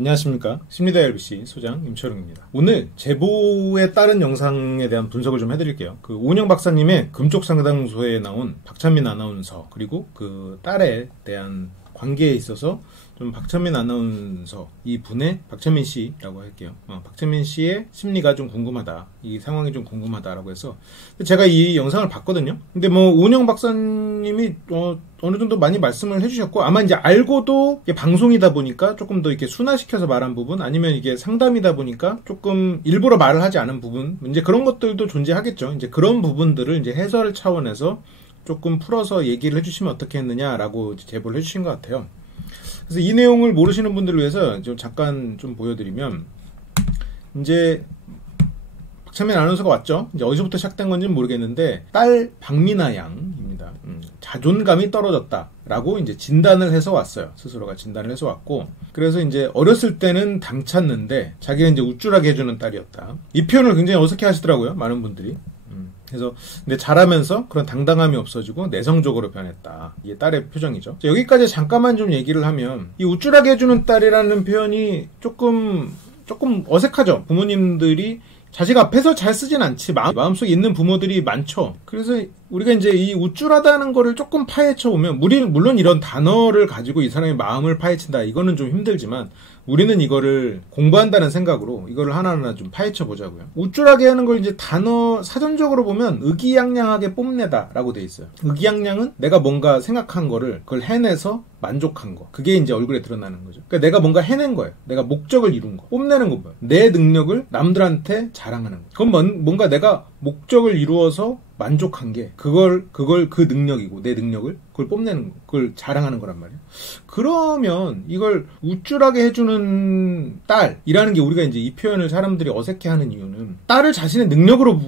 안녕하십니까. 심리다 LBC 소장 임철웅입니다. 오늘 제보에 따른 영상에 대한 분석을 좀 해드릴게요. 그 오은영 박사님의 금쪽 상담소에 나온 박찬민 아나운서, 그리고 그 딸에 대한 관계에 있어서 좀 박찬민 아나운서, 이 분의 박찬민 씨라고 할게요. 박찬민 씨의 심리가 좀 궁금하다, 이 상황이 좀 궁금하다라고 해서 제가 이 영상을 봤거든요. 근데 뭐 오은영 박사님이 어느 정도 많이 말씀을 해주셨고, 아마 이제 알고도 이게 방송이다 보니까 조금 더 이렇게 순화시켜서 말한 부분, 아니면 이게 상담이다 보니까 조금 일부러 말을 하지 않은 부분, 이제 그런 것들도 존재하겠죠. 이제 그런 부분들을 이제 해설 차원에서 조금 풀어서 얘기를 해주시면 어떻게 했느냐라고 제보를 해주신 것 같아요. 그래서 이 내용을 모르시는 분들을 위해서 좀 잠깐 좀 보여드리면, 이제 박찬민 아나운서가 왔죠. 이제 어디서부터 시작된 건지는 모르겠는데, 딸 박민아 양입니다. 자존감이 떨어졌다라고 이제 진단을 해서 왔어요. 스스로가 진단을 해서 왔고, 그래서 이제 어렸을 때는 당찼는데 자기가 이제 우쭐하게 해주는 딸이었다. 이 표현을 굉장히 어색해 하시더라고요, 많은 분들이. 그래서 근데 자라면서 그런 당당함이 없어지고 내성적으로 변했다. 이게 딸의 표정이죠. 여기까지 잠깐만 좀 얘기를 하면, 이 우쭐하게 해주는 딸이라는 표현이 조금 어색하죠. 부모님들이 자식 앞에서 잘 쓰진 않지 마음속에 있는 부모들이 많죠. 그래서 우리가 이제 이 우쭐하다는 거를 조금 파헤쳐 보면, 물론 이런 단어를 가지고 이 사람의 마음을 파헤친다, 이거는 좀 힘들지만, 우리는 이거를 공부한다는 생각으로 이거를 하나하나 좀 파헤쳐 보자고요. 우쭐하게 하는 걸 이제 단어 사전적으로 보면 의기양양하게 뽐내다라고 돼 있어요. 의기양양은 내가 뭔가 생각한 거를 그걸 해내서 만족한 거, 그게 이제 얼굴에 드러나는 거죠. 그러니까 내가 뭔가 해낸 거예요. 내가 목적을 이룬 거, 뽐내는 거, 내 능력을 남들한테 자랑하는 거. 그건 뭔가 내가 목적을 이루어서 만족한 게 그 능력이고, 내 능력을 그걸 뽐내는 거, 그걸 자랑하는 거란 말이에요. 그러면 이걸 우쭐하게 해주는 딸이라는 게, 우리가 이제 이 표현을 사람들이 어색해하는 이유는 딸을 자신의 능력으로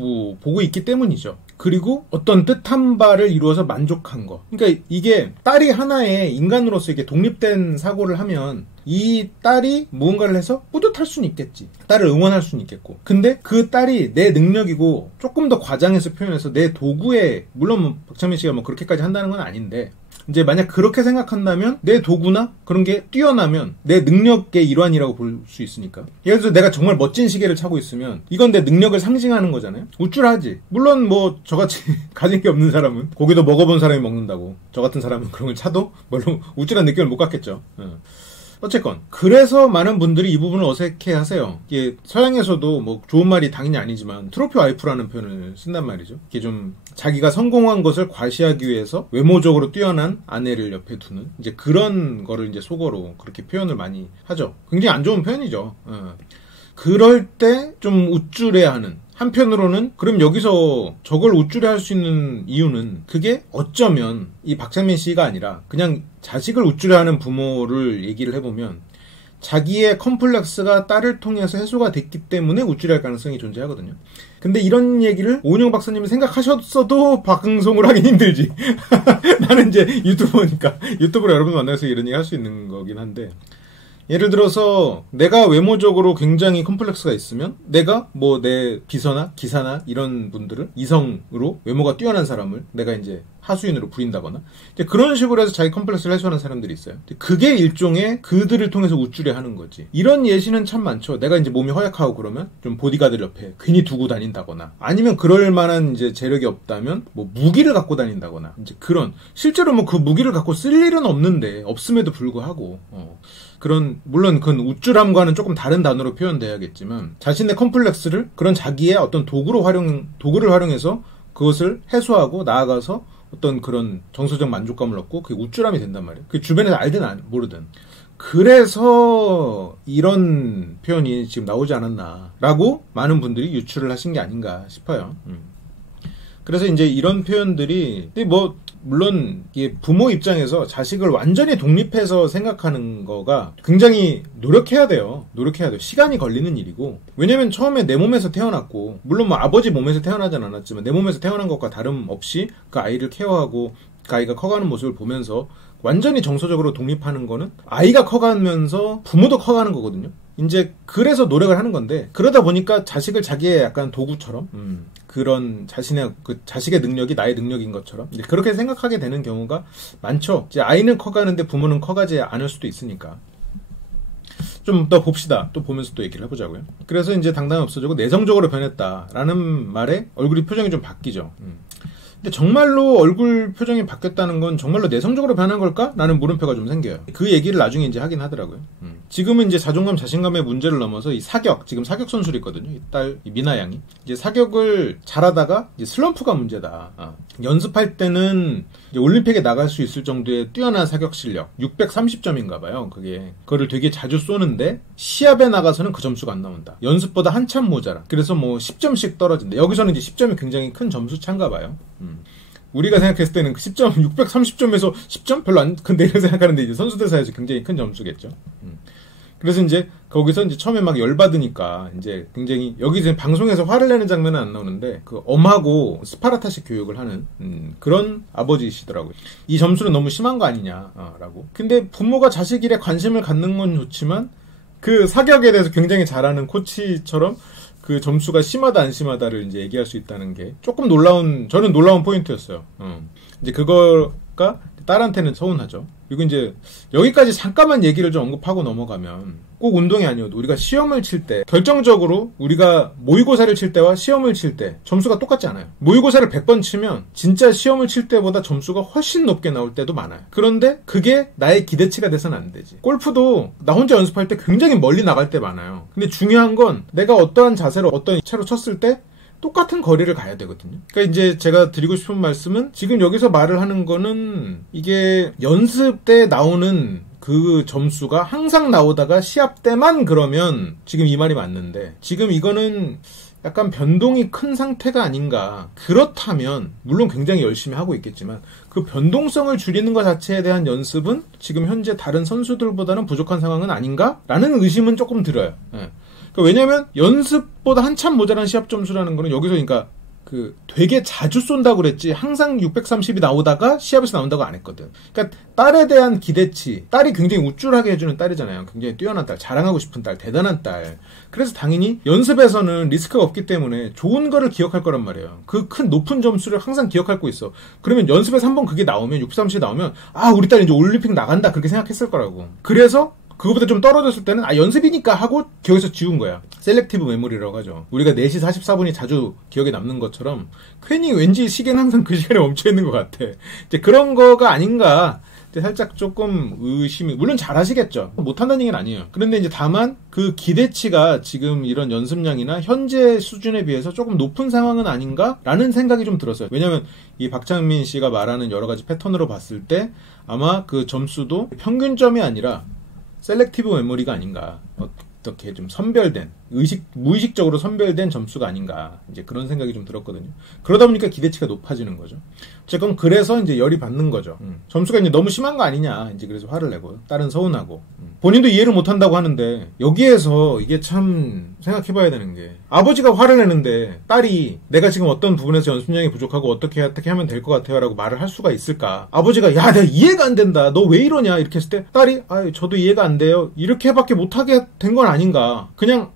보고 있기 때문이죠. 그리고 어떤 뜻한 바를 이루어서 만족한 거. 그러니까 이게 딸이 하나의 인간으로서 이렇게 독립된 사고를 하면 이 딸이 무언가를 해서 뿌듯할 수는 있겠지. 딸을 응원할 수는 있겠고. 근데 그 딸이 내 능력이고, 조금 더 과장해서 표현해서 내 도구에, 물론 뭐 박찬민 씨가 뭐 그렇게까지 한다는 건 아닌데, 이제 만약 그렇게 생각한다면 내 도구나 그런 게 뛰어나면 내 능력의 일환이라고 볼 수 있으니까. 예를 들어서 내가 정말 멋진 시계를 차고 있으면 이건 내 능력을 상징하는 거잖아요. 우쭐하지. 물론 뭐 저같이 가진 게 없는 사람은, 고기도 먹어본 사람이 먹는다고, 저 같은 사람은 그런 걸 차도 물론 우쭐한 느낌을 못 갖겠죠. 어쨌건 그래서 많은 분들이 이 부분을 어색해 하세요. 이게 서양에서도 뭐 좋은 말이 당연히 아니지만 트로피 와이프라는 표현을 쓴단 말이죠. 이게 좀 자기가 성공한 것을 과시하기 위해서 외모적으로 뛰어난 아내를 옆에 두는, 이제 그런 거를 이제 속어로 그렇게 표현을 많이 하죠. 굉장히 안 좋은 표현이죠. 그럴 때 좀 우쭐해야 하는, 한편으로는 그럼 여기서 저걸 우쭐해할 수 있는 이유는, 그게 어쩌면 이 박찬민 씨가 아니라 그냥 자식을 우쭐해하는 부모를 얘기를 해보면, 자기의 컴플렉스가 딸을 통해서 해소가 됐기 때문에 우쭐할 가능성이 존재하거든요. 근데 이런 얘기를 오은영 박사님이 생각하셨어도 방송을 하긴 힘들지. 나는 이제 유튜버니까 유튜브로 여러분 만나서 이런 얘기 할 수 있는 거긴 한데, 예를 들어서 내가 외모적으로 굉장히 컴플렉스가 있으면, 내가 뭐 내 비서나 기사나 이런 분들을, 이성으로 외모가 뛰어난 사람을 내가 이제 하수인으로 부린다거나, 이제 그런 식으로 해서 자기 컴플렉스를 해소하는 사람들이 있어요. 그게 일종의 그들을 통해서 우쭐해 하는 거지. 이런 예시는 참 많죠. 내가 이제 몸이 허약하고 그러면 좀 보디가드 옆에 괜히 두고 다닌다거나, 아니면 그럴 만한 이제 재력이 없다면 뭐 무기를 갖고 다닌다거나, 이제 그런, 실제로 뭐 그 무기를 갖고 쓸 일은 없는데, 없음에도 불구하고 그런, 물론 그건 우쭐함과는 조금 다른 단어로 표현돼야겠지만, 자신의 컴플렉스를 그런 자기의 어떤 도구를 활용해서 그것을 해소하고 나아가서 어떤 그런 정서적 만족감을 얻고, 그게 우쭐함이 된단 말이에요. 그 주변에서 알든 모르든. 그래서 이런 표현이 지금 나오지 않았나라고 많은 분들이 유추를 하신 게 아닌가 싶어요. 그래서 이제 이런 표현들이, 뭐 물론 이게 부모 입장에서 자식을 완전히 독립해서 생각하는 거가 굉장히 노력해야 돼요. 시간이 걸리는 일이고, 왜냐면 처음에 내 몸에서 태어났고, 물론 뭐 아버지 몸에서 태어나진 않았지만 내 몸에서 태어난 것과 다름없이 그 아이를 케어하고 그 아이가 커가는 모습을 보면서 완전히 정서적으로 독립하는 거는 아이가 커가면서 부모도 커가는 거거든요. 이제 그래서 노력을 하는 건데, 그러다 보니까 자식을 자기의 약간 도구처럼, 그런 자식의 능력이 나의 능력인 것처럼 이제 그렇게 생각하게 되는 경우가 많죠. 이제 아이는 커가는데 부모는 커가지 않을 수도 있으니까. 좀 더 봅시다. 또 보면서 또 얘기를 해보자고요. 그래서 이제 당당히 없어지고 내성적으로 변했다라는 말에 얼굴이 표정이 좀 바뀌죠. 근데 정말로 얼굴 표정이 바뀌었다는 건 정말로 내성적으로 변한 걸까? 라는 물음표가 좀 생겨요. 그 얘기를 나중에 이제 하긴 하더라고요. 지금은 이제 자존감, 자신감의 문제를 넘어서 이 사격, 지금 사격 선수를 있거든요. 이 딸, 이 미나 양이. 이제 사격을 잘하다가 이제 슬럼프가 문제다. 연습할 때는 이제 올림픽에 나갈 수 있을 정도의 뛰어난 사격 실력, 630점인가 봐요. 그거를 되게 자주 쏘는데 시합에 나가서는 그 점수가 안 나온다. 연습보다 한참 모자라. 그래서 뭐 10점씩 떨어진다. 여기서는 이제 10점이 굉장히 큰 점수 차인가 봐요. 우리가 생각했을 때는 10점, 630점에서 10점? 별로 안 큰데 이렇게 생각하는데 이제 선수들 사이에서 굉장히 큰 점수겠죠. 그래서 이제 거기서 이제 처음에 막 열받으니까 이제 굉장히 여기서 방송에서 화를 내는 장면은 안 나오는데 그 엄하고 스파르타식 교육을 하는 그런 아버지시더라고요. 이 점수는 너무 심한 거 아니냐라고. 근데 부모가 자식 일에 관심을 갖는 건 좋지만 그 사격에 대해서 굉장히 잘하는 코치처럼 그 점수가 심하다 안 심하다를 이제 얘기할 수 있다는 게 조금 저는 놀라운 포인트였어요. 이제 그거가 딸한테는 서운하죠. 그리고 이제 여기까지 잠깐만 얘기를 좀 언급하고 넘어가면 꼭 운동이 아니어도 우리가 시험을 칠 때 결정적으로 우리가 모의고사를 칠 때와 시험을 칠 때 점수가 똑같지 않아요. 모의고사를 100번 치면 진짜 시험을 칠 때보다 점수가 훨씬 높게 나올 때도 많아요. 그런데 그게 나의 기대치가 돼서는 안 되지. 골프도 나 혼자 연습할 때 굉장히 멀리 나갈 때 많아요. 근데 중요한 건 내가 어떠한 자세로 어떤 채로 쳤을 때 똑같은 거리를 가야 되거든요. 그러니까 이제 제가 드리고 싶은 말씀은 지금 여기서 말을 하는 거는 이게 연습 때 나오는 그 점수가 항상 나오다가 시합 때만 그러면 지금 이 말이 맞는데 지금 이거는 약간 변동이 큰 상태가 아닌가. 그렇다면 물론 굉장히 열심히 하고 있겠지만 그 변동성을 줄이는 것 자체에 대한 연습은 지금 현재 다른 선수들보다는 부족한 상황은 아닌가라는 의심은 조금 들어요. 왜냐면 연습보다 한참 모자란 시합 점수라는 거는 여기서 그러니까 되게 자주 쏜다고 그랬지 항상 630이 나오다가 시합에서 나온다고 안 했거든. 그러니까 딸에 대한 기대치, 딸이 굉장히 우쭐하게 해주는 딸이잖아요. 굉장히 뛰어난 딸, 자랑하고 싶은 딸, 대단한 딸. 그래서 당연히 연습에서는 리스크가 없기 때문에 좋은 거를 기억할 거란 말이에요. 그 큰 높은 점수를 항상 기억하고 있어. 그러면 연습에서 한번 그게 나오면 630이 나오면 우리 딸 이제 올림픽 나간다 그렇게 생각했을 거라고. 그래서 그거보다 좀 떨어졌을 때는 연습이니까 하고 기억에서 지운 거야. 셀렉티브 메모리라고 하죠. 우리가 4시 44분이 자주 기억에 남는 것처럼 괜히 왠지 시계는 항상 그 시간에 멈춰 있는 것 같아. 이제 그런 거가 아닌가 살짝 조금 의심이, 물론 잘하시겠죠. 못한다는 얘기는 아니에요. 그런데 이제 다만 그 기대치가 지금 이런 연습량이나 현재 수준에 비해서 조금 높은 상황은 아닌가라는 생각이 좀 들었어요. 왜냐면 이 박창민 씨가 말하는 여러 가지 패턴으로 봤을 때 아마 그 점수도 평균점이 아니라 셀렉티브 메모리가 아닌가. 어떻게 좀 선별된, 무의식적으로 선별된 점수가 아닌가. 이제 그런 생각이 좀 들었거든요. 그러다 보니까 기대치가 높아지는 거죠. 어쨌건 그래서 이제 열이 받는 거죠. 점수가 이제 너무 심한 거 아니냐. 이제 그래서 화를 내고, 딸은 서운하고. 본인도 이해를 못 한다고 하는데, 여기에서 이게 참 생각해봐야 되는 게, 아버지가 화를 내는데, 딸이 내가 지금 어떤 부분에서 연습량이 부족하고 어떻게 하면 될 것 같아요 라고 말을 할 수가 있을까? 아버지가, 야, 내가 이해가 안 된다. 너 왜 이러냐? 이렇게 했을 때, 딸이, 저도 이해가 안 돼요. 이렇게밖에 못하게 된 건 아닌가. 그냥,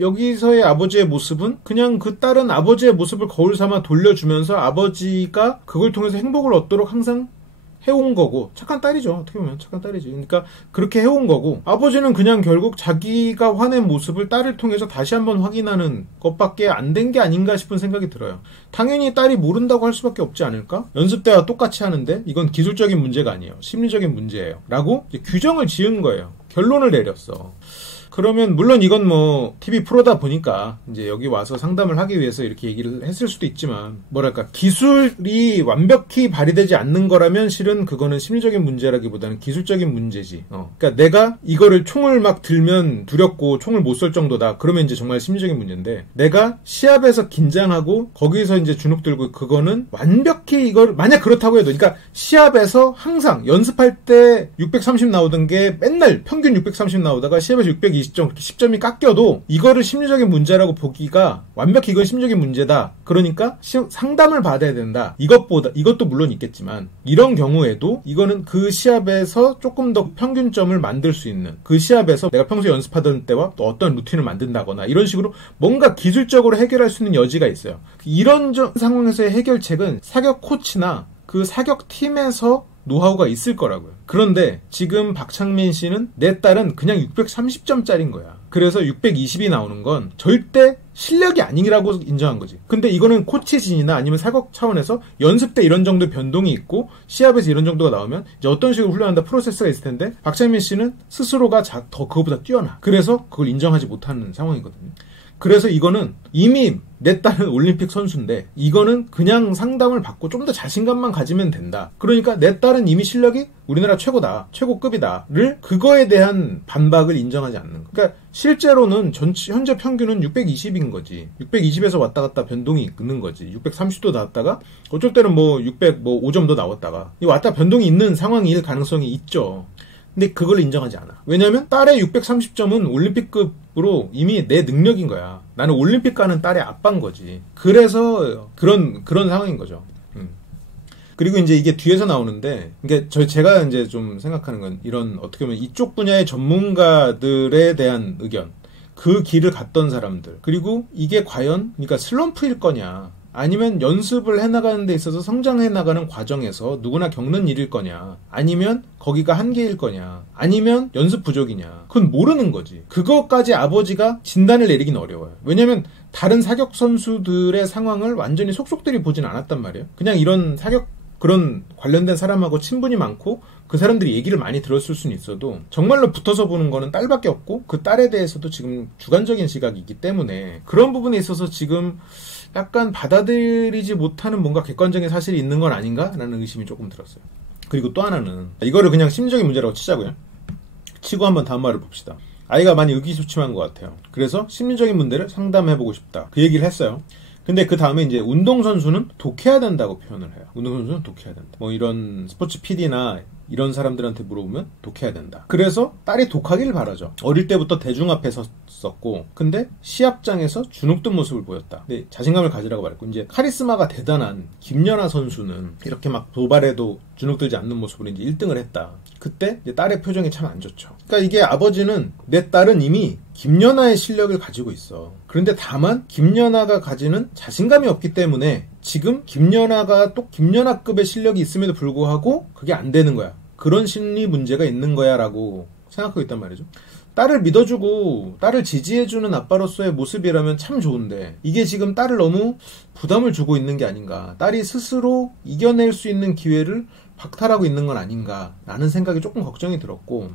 여기서의 아버지의 모습은 그냥 그 딸은 아버지의 모습을 거울 삼아 돌려주면서 아버지가 그걸 통해서 행복을 얻도록 항상 해온 거고, 착한 딸이죠. 어떻게 보면 착한 딸이지. 그러니까 그렇게 해온 거고, 아버지는 그냥 결국 자기가 화낸 모습을 딸을 통해서 다시 한번 확인하는 것밖에 안 된 게 아닌가 싶은 생각이 들어요. 당연히 딸이 모른다고 할 수밖에 없지 않을까? 연습 때와 똑같이 하는데 이건 기술적인 문제가 아니에요. 심리적인 문제예요. 라고 이제 규정을 지은 거예요. 결론을 내렸어. 그러면 물론 이건 뭐 TV 프로다 보니까 이제 여기 와서 상담을 하기 위해서 이렇게 얘기를 했을 수도 있지만, 뭐랄까, 기술이 완벽히 발휘되지 않는 거라면 실은 그거는 심리적인 문제라기보다는 기술적인 문제지. 그러니까 내가 이거를 총을 막 들면 두렵고 총을 못 쏠 정도다. 그러면 이제 정말 심리적인 문제인데, 내가 시합에서 긴장하고 거기서 이제 주눅 들고, 그거는 완벽히 이걸 만약 그렇다고 해도, 그러니까 시합에서 항상 연습할 때 630 나오던 게 맨날 평균 630 나오다가 시합에서 620점, 10점이 깎여도 이거를 심리적인 문제라고 보기가, 완벽히 이건 심리적인 문제다. 그러니까 상담을 받아야 된다. 이것도 물론 있겠지만, 이런 경우에도 이거는 그 시합에서 조금 더 평균점을 만들 수 있는, 그 시합에서 내가 평소에 연습하던 때와 또 어떤 루틴을 만든다거나 이런 식으로 뭔가 기술적으로 해결할 수 있는 여지가 있어요. 이런 상황에서의 해결책은 사격 코치나 그 사격 팀에서 노하우가 있을 거라고요. 그런데 지금 박창민 씨는 내 딸은 그냥 630점짜리인 거야. 그래서 620이 나오는 건 절대 실력이 아니라고 인정한 거지. 근데 이거는 코치진이나 아니면 사격 차원에서 연습 때 이런 정도 변동이 있고 시합에서 이런 정도가 나오면 이제 어떤 식으로 훈련한다 프로세스가 있을 텐데 박창민 씨는 스스로가 더 그거보다 뛰어나. 그래서 그걸 인정하지 못하는 상황이거든요. 그래서 이거는 이미 내 딸은 올림픽 선수인데 이거는 그냥 상담을 받고 좀 더 자신감만 가지면 된다. 그러니까 내 딸은 이미 실력이 우리나라 최고다. 최고급이다를 그거에 대한 반박을 인정하지 않는 거. 그러니까 실제로는 현재 평균은 620인 거지. 620에서 왔다 갔다 변동이 있는 거지. 630도 나왔다가 어쩔 때는 뭐 5점도 나왔다가 왔다 변동이 있는 상황일 가능성이 있죠. 근데 그걸 인정하지 않아. 왜냐면 딸의 630점은 올림픽급으로 이미 내 능력인 거야. 나는 올림픽 가는 딸의 아빠인 거지. 그래서 그런 상황인 거죠. 그리고 이제 이게 뒤에서 나오는데, 이게 제가 이제 좀 생각하는 건 이런 어떻게 보면 이쪽 분야의 전문가들에 대한 의견, 그 길을 갔던 사람들, 그리고 이게 과연 그러니까 슬럼프일 거냐, 아니면 연습을 해나가는 데 있어서 성장해나가는 과정에서 누구나 겪는 일일 거냐, 아니면 거기가 한계일 거냐, 아니면 연습 부족이냐, 그건 모르는 거지. 그것까지 아버지가 진단을 내리긴 어려워요. 왜냐면 다른 사격 선수들의 상황을 완전히 속속들이 보진 않았단 말이에요. 그냥 이런 그런 관련된 사람하고 친분이 많고 그 사람들이 얘기를 많이 들었을 수는 있어도 정말로 붙어서 보는 거는 딸밖에 없고 그 딸에 대해서도 지금 주관적인 시각이 있기 때문에 그런 부분에 있어서 지금 약간 받아들이지 못하는 뭔가 객관적인 사실이 있는 건 아닌가라는 의심이 조금 들었어요. 그리고 또 하나는 이거를 그냥 심리적인 문제라고 치자고요. 치고 한번 다음 말을 봅시다. 아이가 많이 의기소침한 것 같아요. 그래서 심리적인 문제를 상담해보고 싶다. 그 얘기를 했어요. 근데 그 다음에 이제 운동선수는 독해야 된다고 표현을 해요. 운동선수는 독해야 된다. 뭐 이런 스포츠 PD나 이런 사람들한테 물어보면 독해야 된다. 그래서 딸이 독하길 바라죠. 어릴 때부터 대중 앞에 섰었고, 근데 시합장에서 주눅든 모습을 보였다. 근데 자신감을 가지라고 말했고, 이제 카리스마가 대단한 김연아 선수는 이렇게 막 도발해도 주눅들지 않는 모습으로 이제 1등을 했다. 그때 이제 딸의 표정이 참 안 좋죠. 그러니까 이게 아버지는 내 딸은 이미 김연아의 실력을 가지고 있어. 그런데 다만 김연아가 가지는 자신감이 없기 때문에 지금 김연아가 또 김연아급의 실력이 있음에도 불구하고 그게 안 되는 거야. 그런 심리 문제가 있는 거야 라고 생각하고 있단 말이죠. 딸을 믿어주고 딸을 지지해주는 아빠로서의 모습이라면 참 좋은데 이게 지금 딸을 너무 부담을 주고 있는 게 아닌가. 딸이 스스로 이겨낼 수 있는 기회를 박탈하고 있는 건 아닌가 라는 생각이 조금 걱정이 들었고,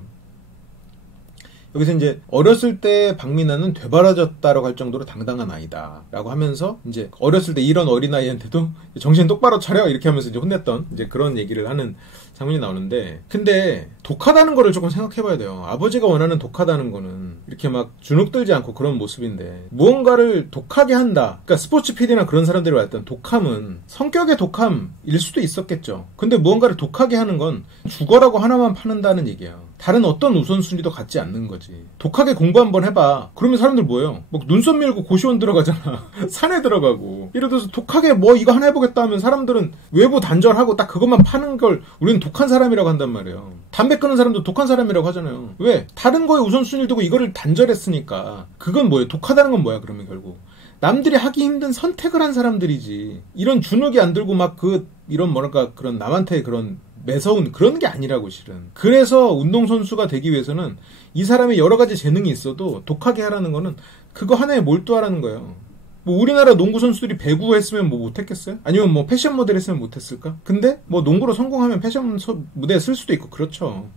여기서 이제 어렸을 때 박민아는 되바라졌다라고 할 정도로 당당한 아이다 라고 하면서 이제 어렸을 때 이런 어린아이한테도 정신 똑바로 차려 이렇게 하면서 이제 혼냈던 이제 그런 얘기를 하는 장면이 나오는데, 근데 독하다는 거를 조금 생각해 봐야 돼요. 아버지가 원하는 독하다는 거는 이렇게 막 주눅들지 않고 그런 모습인데 무언가를 독하게 한다. 그러니까 스포츠 PD나 그런 사람들이 말했던 독함은 성격의 독함일 수도 있었겠죠. 근데 무언가를 독하게 하는 건 죽어라고 하나만 파는다는 얘기예요. 다른 어떤 우선순위도 갖지 않는 거지. 독하게 공부 한번 해봐. 그러면 사람들 뭐예요? 막 눈썹 밀고 고시원 들어가잖아. 산에 들어가고. 예를 들어서 독하게 뭐 이거 하나 해보겠다 하면 사람들은 외부 단절하고 딱 그것만 파는 걸 우리는 독한 사람이라고 한단 말이에요. 담배 끊는 사람도 독한 사람이라고 하잖아요. 왜? 다른 거에 우선순위를 두고 이거를 단절했으니까. 그건 뭐예요? 독하다는 건 뭐야 그러면 결국. 남들이 하기 힘든 선택을 한 사람들이지. 이런 주눅이 안 들고 막 이런 뭐랄까 그런 남한테 그런 매서운 그런 게 아니라고 실은. 그래서 운동선수가 되기 위해서는 이 사람이 여러 가지 재능이 있어도 독하게 하라는 거는 그거 하나에 몰두하라는 거예요. 뭐 우리나라 농구 선수들이 배구 했으면 뭐 못했겠어요? 아니면 뭐 패션 모델 했으면 못했을까? 근데 뭐 농구로 성공하면 패션 무대에 쓸 수도 있고 그렇죠.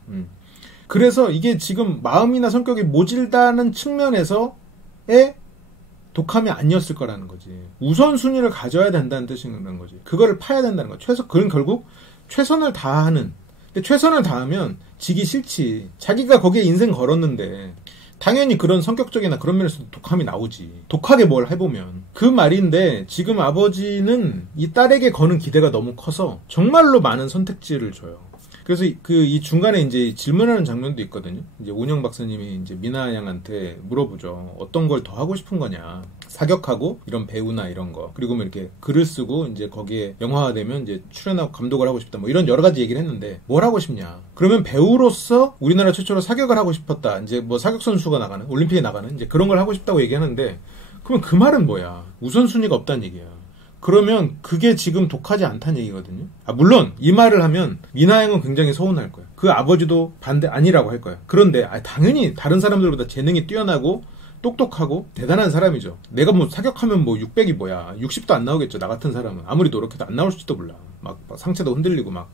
그래서 이게 지금 마음이나 성격이 모질다는 측면에서의 독함이 아니었을 거라는 거지. 우선순위를 가져야 된다는 뜻인 거지. 그거를 파야 된다는 거야. 그건 결국 최선을 다하는. 근데 최선을 다하면 지기 싫지. 자기가 거기에 인생 걸었는데 당연히 그런 성격적이나 그런 면에서 독함이 나오지. 독하게 뭘 해보면. 그 말인데 지금 아버지는 이 딸에게 거는 기대가 너무 커서 정말로 많은 선택지를 줘요. 그래서 이 중간에 이제 질문하는 장면도 있거든요. 이제 오은영 박사님이 이제 미나 양한테 물어보죠. 어떤 걸 더 하고 싶은 거냐. 사격하고 이런 배우나 이런 거. 그리고 뭐 이렇게 글을 쓰고 이제 거기에 영화화되면 이제 출연하고 감독을 하고 싶다. 뭐 이런 여러 가지 얘기를 했는데 뭘 하고 싶냐. 그러면 배우로서 우리나라 최초로 사격을 하고 싶었다. 이제 뭐 사격 선수가 나가는, 올림픽에 나가는 이제 그런 걸 하고 싶다고 얘기하는데 그러면 그 말은 뭐야. 우선순위가 없다는 얘기야. 그러면 그게 지금 독하지 않다는 얘기거든요. 물론 이 말을 하면 미나양은 굉장히 서운할 거예요. 그 아버지도 반대 아니라고 할 거예요. 그런데 당연히 다른 사람들보다 재능이 뛰어나고 똑똑하고 대단한 사람이죠. 내가 뭐 사격하면 뭐 600이 뭐야. 60도 안 나오겠죠. 나 같은 사람은. 아무리 노력해도 안 나올지도 몰라. 막 상체도 흔들리고 막.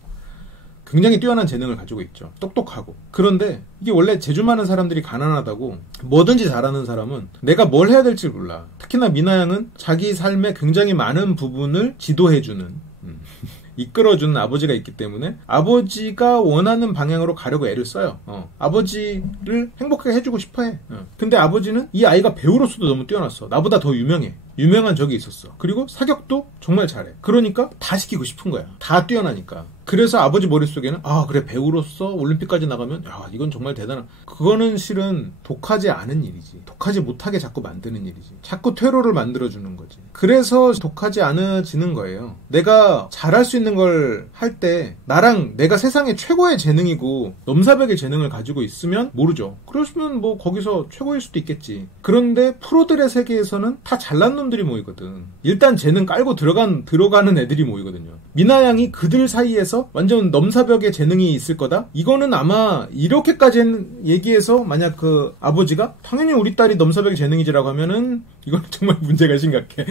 굉장히 뛰어난 재능을 가지고 있죠. 똑똑하고. 그런데 이게 원래 재주 많은 사람들이 가난하다고 뭐든지 잘하는 사람은 내가 뭘 해야 될지 몰라. 특히나 미나양은 자기 삶의 굉장히 많은 부분을 지도해주는 이끌어주는 아버지가 있기 때문에 아버지가 원하는 방향으로 가려고 애를 써요. 아버지를 행복하게 해주고 싶어해. 근데 아버지는 이 아이가 배우로서도 너무 뛰어났어. 나보다 더 유명해. 유명한 적이 있었어. 그리고 사격도 정말 잘해. 그러니까 다 시키고 싶은 거야. 다 뛰어나니까. 그래서 아버지 머릿속에는 그래 배우로서 올림픽까지 나가면 이건 정말 대단한. 그거는 실은 독하지 않은 일이지. 독하지 못하게 자꾸 만드는 일이지. 자꾸 퇴로를 만들어주는 거지. 그래서 독하지 않아지는 거예요. 내가 잘할 수 있는 걸 할 때 나랑 내가 세상에 최고의 재능이고 넘사벽의 재능을 가지고 있으면 모르죠. 그러시면 뭐 거기서 최고일 수도 있겠지. 그런데 프로들의 세계에서는 다 잘난 놈들이 모이거든. 일단 재능 깔고 들어가는 애들이 모이거든요. 미나양이 그들 사이에서 완전 넘사벽의 재능이 있을 거다? 이거는 아마 이렇게까지 얘기해서 만약 그 아버지가 당연히 우리 딸이 넘사벽의 재능이지라고 하면은 이거는 정말 문제가 심각해.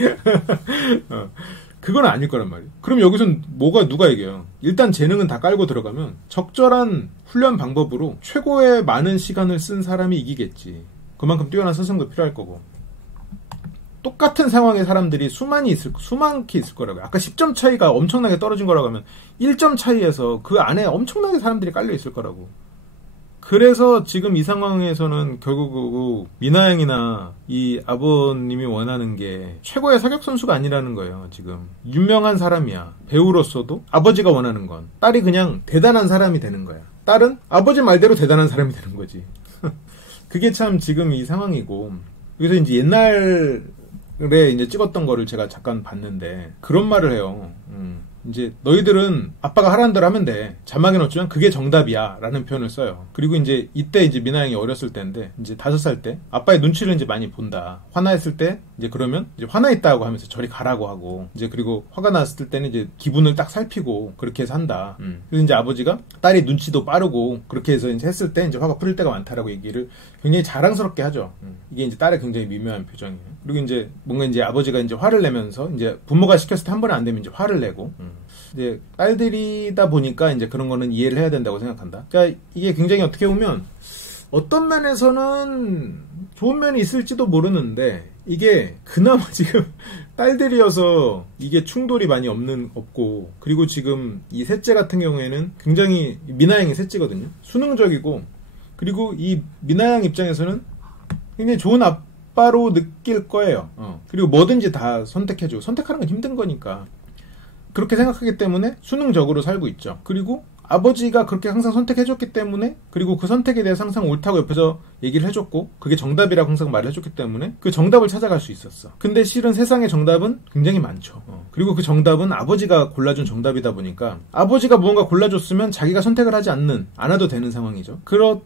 그건 아닐 거란 말이에요. 그럼 여기선 누가 얘기해요? 일단 재능은 다 깔고 들어가면 적절한 훈련 방법으로 최고의 많은 시간을 쓴 사람이 이기겠지. 그만큼 뛰어난 스승도 필요할 거고. 똑같은 상황의 사람들이 수많게 있을 거라고요. 아까 10점 차이가 엄청나게 떨어진 거라고 하면 1점 차이에서 그 안에 엄청나게 사람들이 깔려 있을 거라고. 그래서 지금 이 상황에서는 결국 미나양이나 이 아버님이 원하는 게 최고의 사격 선수가 아니라는 거예요. 지금 유명한 사람이야. 배우로서도 아버지가 원하는 건 딸이 그냥 대단한 사람이 되는 거야. 딸은 아버지 말대로 대단한 사람이 되는 거지. 그게 참 지금 이 상황이고. 그래서 이제 옛날에 이제 찍었던 거를 제가 잠깐 봤는데 그런 말을 해요. 이제 너희들은 아빠가 하라는 대로 하면 돼. 자막에 넣었지만 그게 정답이야 라는 표현을 써요. 그리고 이제 이때 이제 미나양이 어렸을 때인데 이제 5살 때 아빠의 눈치를 이제 많이 본다. 화나했을 때 이제 그러면 이제 화나 있다고 하면서 저리 가라고 하고 이제 그리고 화가 났을 때는 이제 기분을 딱 살피고 그렇게 해서 한다. 그래서 이제 아버지가 딸이 눈치도 빠르고 그렇게 해서 이제 했을 때 이제 화가 풀릴 때가 많다라고 얘기를 굉장히 자랑스럽게 하죠. 이게 이제 딸의 굉장히 미묘한 표정이에요. 그리고 이제 뭔가 이제 아버지가 이제 화를 내면서 이제 부모가 시켰을 때 한 번에 안 되면 이제 화를 내고 이제 딸들이다 보니까 이제 그런 거는 이해를 해야 된다고 생각한다. 그러니까 이게 굉장히 어떻게 보면 어떤 면에서는 좋은 면이 있을지도 모르는데 이게 그나마 지금 딸들이어서 이게 충돌이 많이 없고 그리고 지금 이 셋째 같은 경우에는 굉장히 미나양이 셋째거든요. 수능적이고 그리고 이 미나양 입장에서는 굉장히 좋은 아빠로 느낄 거예요. 그리고 뭐든지 다 선택해주고 선택하는 건 힘든 거니까 그렇게 생각하기 때문에 수능적으로 살고 있죠. 그리고 아버지가 그렇게 항상 선택해줬기 때문에 그리고 그 선택에 대해서 항상 옳다고 옆에서 얘기를 해줬고 그게 정답이라고 항상 말을 해줬기 때문에 그 정답을 찾아갈 수 있었어. 근데 실은 세상의 정답은 굉장히 많죠. 그리고 그 정답은 아버지가 골라준 정답이다 보니까 아버지가 무언가 골라줬으면 자기가 선택을 하지 안 해도 되는 상황이죠.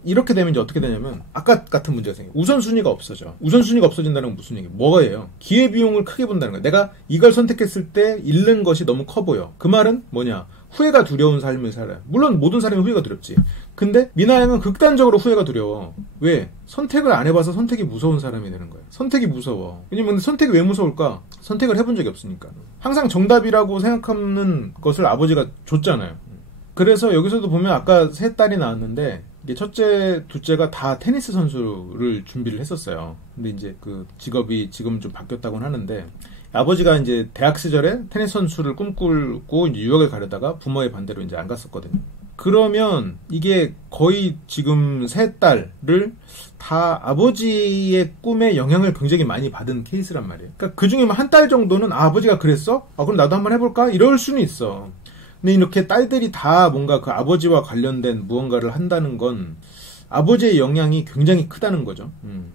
이렇게 되면 이제 어떻게 되냐면 아까 같은 문제가 생겨요. 우선순위가 없어져. 우선순위가 없어진다는 건 무슨 얘기예요? 뭐예요? 기회비용을 크게 본다는 거예요. 내가 이걸 선택했을 때 잃는 것이 너무 커 보여. 그 말은 뭐냐? 후회가 두려운 삶을 살아요. 물론 모든 사람이 후회가 두렵지. 근데 미나양은 극단적으로 후회가 두려워. 왜? 선택을 안 해봐서 선택이 무서운 사람이 되는 거예요. 선택이 무서워. 왜냐면 선택이 왜 무서울까? 선택을 해본 적이 없으니까. 항상 정답이라고 생각하는 것을 아버지가 줬잖아요. 그래서 여기서도 보면 아까 세 딸이 나왔는데 이게 첫째, 둘째가 다 테니스 선수를 준비를 했었어요. 근데 이제 그 직업이 지금은 좀 바뀌었다고는 하는데 아버지가 이제 대학 시절에 테니스 선수를 꿈꾸고 이제 유학을 가려다가 부모의 반대로 이제 안 갔었거든요. 그러면 이게 거의 지금 세 딸을 다 아버지의 꿈에 영향을 굉장히 많이 받은 케이스란 말이에요. 그러니까 그 중에 한 딸 정도는 아버지가 그랬어? 그럼 나도 한번 해볼까? 이럴 수는 있어. 근데 이렇게 딸들이 다 뭔가 그 아버지와 관련된 무언가를 한다는 건 아버지의 영향이 굉장히 크다는 거죠.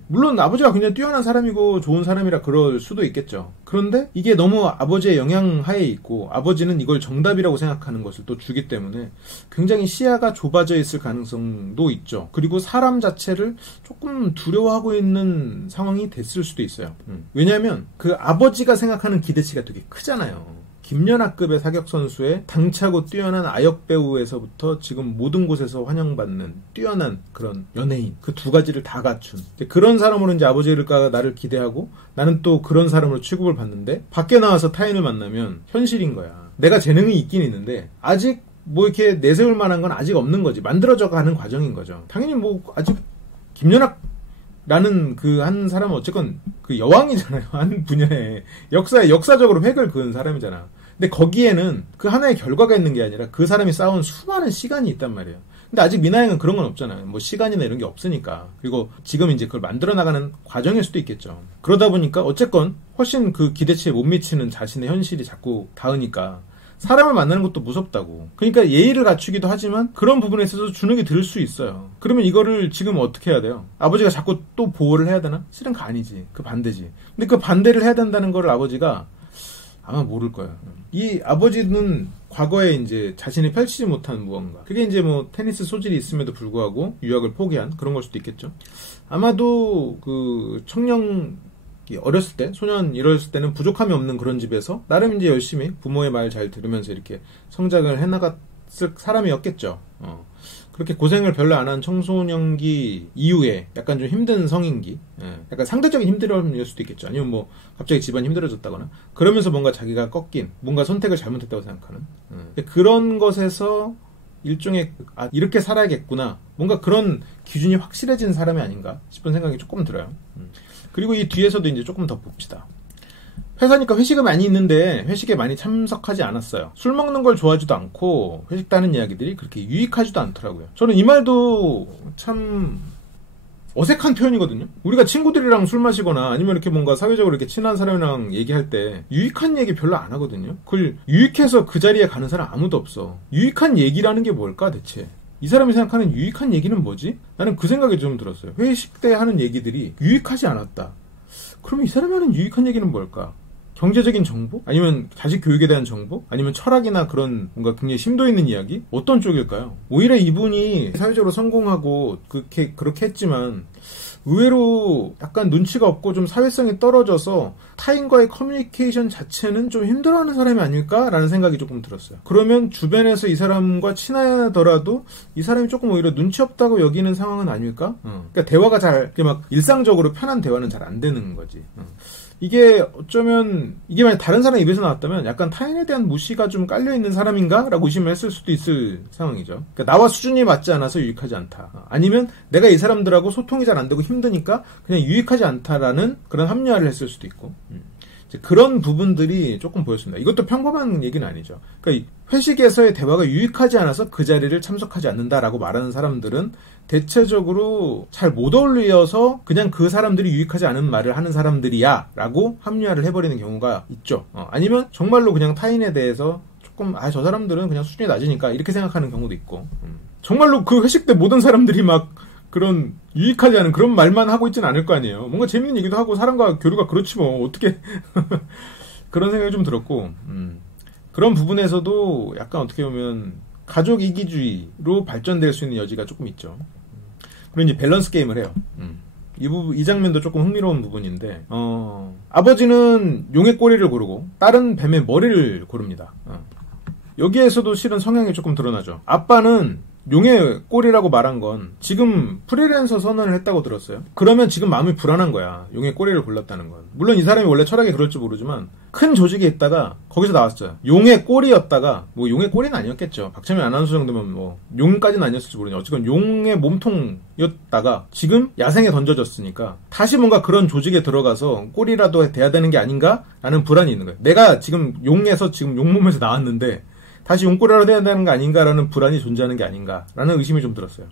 물론 아버지가 굉장히 뛰어난 사람이고 좋은 사람이라 그럴 수도 있겠죠. 그런데 이게 너무 아버지의 영향 하에 있고 아버지는 이걸 정답이라고 생각하는 것을 또 주기 때문에 굉장히 시야가 좁아져 있을 가능성도 있죠. 그리고 사람 자체를 조금 두려워하고 있는 상황이 됐을 수도 있어요. 왜냐하면 그 아버지가 생각하는 기대치가 되게 크잖아요. 김연아급의 사격 선수의 당차고 뛰어난 아역 배우에서부터 지금 모든 곳에서 환영받는 뛰어난 그런 연예인, 그 두 가지를 다 갖춘 그런 사람으로 이제 아버지가 나를 기대하고 나는 또 그런 사람으로 취급을 받는데 밖에 나와서 타인을 만나면 현실인 거야. 내가 재능이 있긴 있는데 아직 뭐 이렇게 내세울 만한 건 아직 없는 거지. 만들어져 가는 과정인 거죠. 당연히 뭐 아직 김연아라는 그 한 사람은 어쨌건 그 여왕이잖아요. 한 분야에 역사적으로 획을 그은 사람이잖아. 근데 거기에는 그 하나의 결과가 있는 게 아니라 그 사람이 쌓은 수많은 시간이 있단 말이에요. 근데 아직 미나행은 그런 건 없잖아요. 뭐 시간이나 이런 게 없으니까. 그리고 지금 이제 그걸 만들어 나가는 과정일 수도 있겠죠. 그러다 보니까 어쨌건 훨씬 그 기대치에 못 미치는 자신의 현실이 자꾸 닿으니까 사람을 만나는 것도 무섭다고. 그러니까 예의를 갖추기도 하지만 그런 부분에 있어서 주눅이 들 수 있어요. 그러면 이거를 지금 어떻게 해야 돼요? 아버지가 자꾸 또 보호를 해야 되나? 실은 그 아니지. 그 반대지. 근데 그 반대를 해야 된다는 걸 아버지가 아마 모를 거예요. 이 아버지는 과거에 이제 자신이 펼치지 못한 무언가. 그게 이제 뭐 테니스 소질이 있음에도 불구하고 유학을 포기한 그런 걸 수도 있겠죠. 아마도 그 청년 어렸을 때, 소년 이랬을 때는 부족함이 없는 그런 집에서 나름 이제 열심히 부모의 말 잘 들으면서 이렇게 성장을 해나갔을 사람이었겠죠. 그렇게 고생을 별로 안 한 청소년기 이후에 약간 좀 힘든 성인기, 약간 상대적인 힘들어일 수도 있겠죠. 아니면 뭐 갑자기 집안이 힘들어졌다거나 그러면서 뭔가 자기가 꺾인, 뭔가 선택을 잘못했다고 생각하는 그런 것에서 일종의 이렇게 살아야겠구나, 뭔가 그런 기준이 확실해진 사람이 아닌가 싶은 생각이 조금 들어요. 그리고 이 뒤에서도 이제 조금 더 봅시다. 회사니까 회식은 많이 있는데 회식에 많이 참석하지 않았어요. 술 먹는 걸 좋아하지도 않고 회식다는 이야기들이 그렇게 유익하지도 않더라고요. 저는 이 말도 참 어색한 표현이거든요. 우리가 친구들이랑 술 마시거나 아니면 이렇게 뭔가 사회적으로 이렇게 친한 사람이랑 얘기할 때 유익한 얘기 별로 안 하거든요. 그걸 유익해서 그 자리에 가는 사람 아무도 없어. 유익한 얘기라는 게 뭘까 대체? 이 사람이 생각하는 유익한 얘기는 뭐지? 나는 그 생각이 좀 들었어요. 회식 때 하는 얘기들이 유익하지 않았다. 그러면 이 사람이 하는 유익한 얘기는 뭘까? 경제적인 정보? 아니면 자식 교육에 대한 정보? 아니면 철학이나 그런 뭔가 굉장히 심도 있는 이야기? 어떤 쪽일까요? 오히려 이분이 사회적으로 성공하고 그렇게 했지만 의외로 약간 눈치가 없고 좀 사회성이 떨어져서 타인과의 커뮤니케이션 자체는 좀 힘들어하는 사람이 아닐까라는 생각이 조금 들었어요. 그러면 주변에서 이 사람과 친하더라도 이 사람이 조금 오히려 눈치 없다고 여기는 상황은 아닐까? 그러니까 대화가 잘 막 일상적으로 편한 대화는 잘 안 되는 거지. 이게 어쩌면 이게 만약 다른 사람 입에서 나왔다면 약간 타인에 대한 무시가 좀 깔려있는 사람인가? 라고 의심을 했을 수도 있을 상황이죠. 그러니까 나와 수준이 맞지 않아서 유익하지 않다. 아니면 내가 이 사람들하고 소통이 잘 안 되고 힘드니까 그냥 유익하지 않다라는 그런 합리화를 했을 수도 있고. 그런 부분들이 조금 보였습니다. 이것도 평범한 얘기는 아니죠. 그러니까 회식에서의 대화가 유익하지 않아서 그 자리를 참석하지 않는다라고 말하는 사람들은 대체적으로 잘 못 어울려서 그냥 그 사람들이 유익하지 않은 말을 하는 사람들이야 라고 합리화를 해버리는 경우가 있죠. 아니면 정말로 그냥 타인에 대해서 조금 저 사람들은 그냥 수준이 낮으니까 이렇게 생각하는 경우도 있고, 정말로 그 회식 때 모든 사람들이 막 그런 유익하지 않은 그런 말만 하고 있지는 않을 거 아니에요. 뭔가 재밌는 얘기도 하고 사람과 교류가 그렇지 뭐 어떻게 그런 생각이 좀 들었고, 그런 부분에서도 약간 어떻게 보면 가족 이기주의로 발전될 수 있는 여지가 조금 있죠. 그리고 이제 밸런스 게임을 해요. 이 장면도 조금 흥미로운 부분인데, 아버지는 용의 꼬리를 고르고 딸은 뱀의 머리를 고릅니다. 여기에서도 실은 성향이 조금 드러나죠. 아빠는 용의 꼬리라고 말한 건 지금 프리랜서 선언을 했다고 들었어요. 그러면 지금 마음이 불안한 거야. 용의 꼬리를 골랐다는 건. 물론 이 사람이 원래 철학이 그럴지 모르지만 큰 조직에 있다가 거기서 나왔어요. 용의 꼬리였다가, 뭐 용의 꼬리는 아니었겠죠. 박찬민 아나운서 정도면 뭐 용까지는 아니었을지 모르겠는데 어쨌건 용의 몸통이었다가 지금 야생에 던져졌으니까 다시 뭔가 그런 조직에 들어가서 꼬리라도 돼야 되는 게 아닌가? 라는 불안이 있는 거예요. 내가 지금 용에서 지금 용몸에서 나왔는데 다시 용꼬리라도 해야 되는 거 아닌가라는 불안이 존재하는 게 아닌가라는 의심이 좀 들었어요.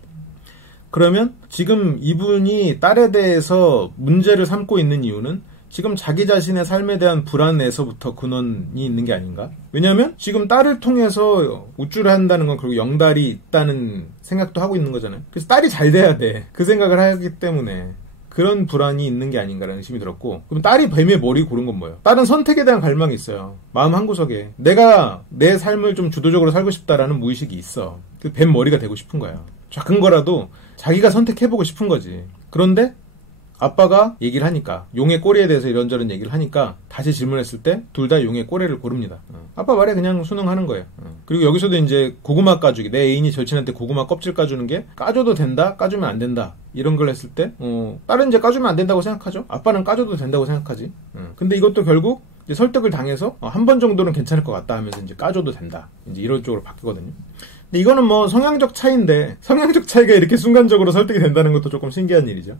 그러면 지금 이분이 딸에 대해서 문제를 삼고 있는 이유는 지금 자기 자신의 삶에 대한 불안에서부터 근원이 있는 게 아닌가? 왜냐면 지금 딸을 통해서 우쭐을 한다는 건 결국 영달이 있다는 생각도 하고 있는 거잖아요. 그래서 딸이 잘 돼야 돼. 그 생각을 하기 때문에 그런 불안이 있는 게 아닌가라는 의심이 들었고, 그럼 딸이 뱀의 머리 고른 건 뭐예요? 딸은 선택에 대한 갈망이 있어요. 마음 한구석에 내가 내 삶을 좀 주도적으로 살고 싶다라는 무의식이 있어. 그 뱀 머리가 되고 싶은 거야. 작은 거라도 자기가 선택해보고 싶은 거지. 그런데 아빠가 얘기를 하니까, 용의 꼬리에 대해서 이런저런 얘기를 하니까 다시 질문했을 때 둘 다 용의 꼬리를 고릅니다. 아빠 말에 그냥 순응하는 거예요. 그리고 여기서도 이제 고구마 까주기, 내 애인이 절친한테 고구마 껍질 까주는 게 까줘도 된다, 까주면 안 된다, 이런 걸 했을 때 딸은 이제 까주면 안 된다고 생각하죠. 아빠는 까줘도 된다고 생각하지. 근데 이것도 결국 이제 설득을 당해서 한 번 정도는 괜찮을 것 같다 하면서 이제 까줘도 된다, 이제 이런 쪽으로 바뀌거든요. 근데 이거는 뭐 성향적 차이인데, 성향적 차이가 이렇게 순간적으로 설득이 된다는 것도 조금 신기한 일이죠.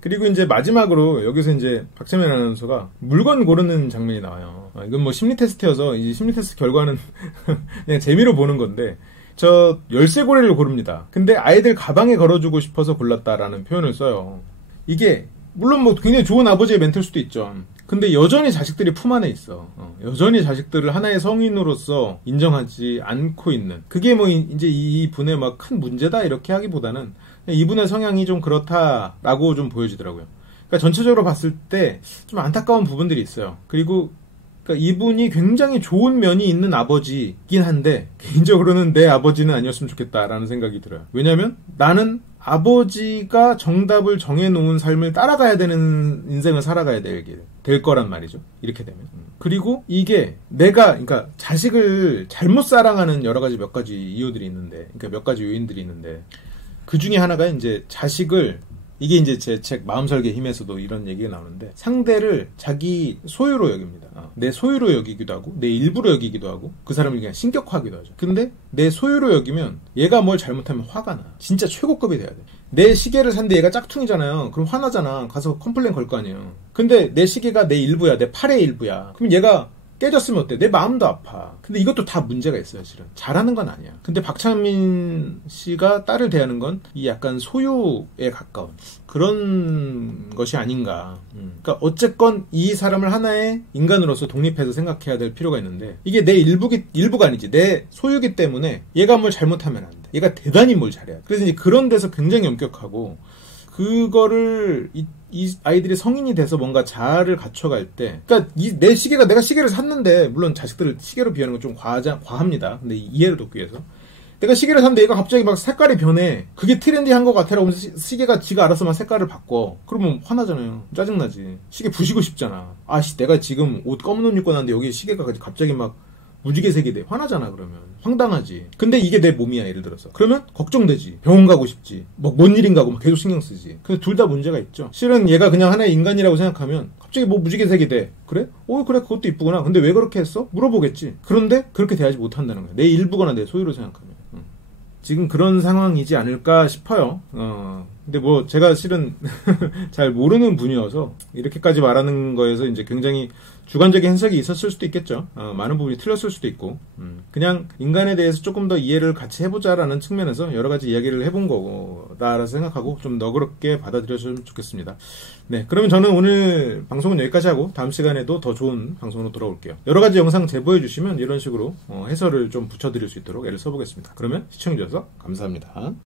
그리고 이제 마지막으로 여기서 이제 박찬민 아나운서가 물건 고르는 장면이 나와요. 이건 뭐 심리 테스트여서 이 심리 테스트 결과는 그냥 재미로 보는 건데, 저 열쇠고리를 고릅니다. 근데 아이들 가방에 걸어주고 싶어서 골랐다라는 표현을 써요. 이게 물론 뭐 굉장히 좋은 아버지의 멘트일 수도 있죠. 근데 여전히 자식들이 품 안에 있어. 여전히 자식들을 하나의 성인으로서 인정하지 않고 있는. 그게 뭐 이제 이 분의 막 큰 문제다 이렇게 하기보다는 이분의 성향이 좀 그렇다라고 좀 보여지더라고요. 그러니까 전체적으로 봤을 때 좀 안타까운 부분들이 있어요. 그리고 그러니까 이분이 굉장히 좋은 면이 있는 아버지이긴 한데, 개인적으로는 내 아버지는 아니었으면 좋겠다라는 생각이 들어요. 왜냐면 나는 아버지가 정답을 정해놓은 삶을 따라가야 되는 인생을 살아가야 될 거란 말이죠. 이렇게 되면. 그리고 이게 내가, 그러니까 자식을 잘못 사랑하는 여러 가지 몇 가지 이유들이 있는데, 그러니까 몇 가지 요인들이 있는데, 그 중에 하나가 이제 자식을, 이게 이제 제 책 마음설계 힘에서도 이런 얘기가 나오는데, 상대를 자기 소유로 여깁니다. 내 소유로 여기기도 하고, 내 일부로 여기기도 하고, 그 사람을 그냥 신격화하기도 하죠. 근데 내 소유로 여기면 얘가 뭘 잘못하면 화가 나. 진짜 최고급이 돼야 돼. 내 시계를 샀는데 얘가 짝퉁이잖아요. 그럼 화나잖아. 가서 컴플레인 걸 거 아니에요. 근데 내 시계가 내 일부야. 내 팔의 일부야. 그럼 얘가 깨졌으면 어때? 내 마음도 아파. 근데 이것도 다 문제가 있어요, 실은. 잘하는 건 아니야. 근데 박찬민 씨가 딸을 대하는 건 이 약간 소유에 가까운 그런 것이 아닌가. 그러니까 어쨌건 이 사람을 하나의 인간으로서 독립해서 생각해야 될 필요가 있는데, 이게 내 일부가 아니지. 내 소유기 때문에 얘가 뭘 잘못하면 안 돼. 얘가 대단히 뭘 잘해야 돼. 그래서 이제 그런 데서 굉장히 엄격하고, 그거를 이 아이들이 성인이 돼서 뭔가 자아를 갖춰갈 때, 그러니까 내 시계가, 내가 시계를 샀는데, 물론 자식들을 시계로 비하는 건 좀 과합니다. 근데 이해를 돕기 위해서 내가 시계를 샀는데 얘가 갑자기 막 색깔이 변해. 그게 트렌디한 것 같아라고 하면서 시계가 지가 알아서 막 색깔을 바꿔. 그러면 화나잖아요. 짜증나지. 시계 부시고 싶잖아. 아씨, 내가 지금 옷 검은 옷 입고 났는데 여기 시계가 갑자기 막 무지개색이 돼. 화나잖아. 그러면 황당하지. 근데 이게 내 몸이야, 예를 들어서. 그러면 걱정되지. 병원 가고 싶지. 뭐 뭔 일인가 하고 막 계속 신경 쓰지. 근데 둘 다 문제가 있죠. 실은 얘가 그냥 하나의 인간이라고 생각하면 갑자기 뭐 무지개색이 돼. 그래? 그래, 그것도 이쁘구나. 근데 왜 그렇게 했어? 물어보겠지. 그런데 그렇게 대하지 못한다는 거야. 내 일부거나 내 소유로 생각하면. 지금 그런 상황이지 않을까 싶어요. 근데 뭐 제가 실은 잘 모르는 분이어서 이렇게까지 말하는 거에서 이제 굉장히 주관적인 해석이 있었을 수도 있겠죠. 많은 부분이 틀렸을 수도 있고, 그냥 인간에 대해서 조금 더 이해를 같이 해보자라는 측면에서 여러 가지 이야기를 해본 거다라고 생각하고 좀 너그럽게 받아들여주면 좋겠습니다. 네, 그러면 저는 오늘 방송은 여기까지 하고 다음 시간에도 더 좋은 방송으로 돌아올게요. 여러 가지 영상 제보해 주시면 이런 식으로 해설을 좀 붙여드릴 수 있도록 애를 써보겠습니다. 그러면 시청해주셔서 감사합니다.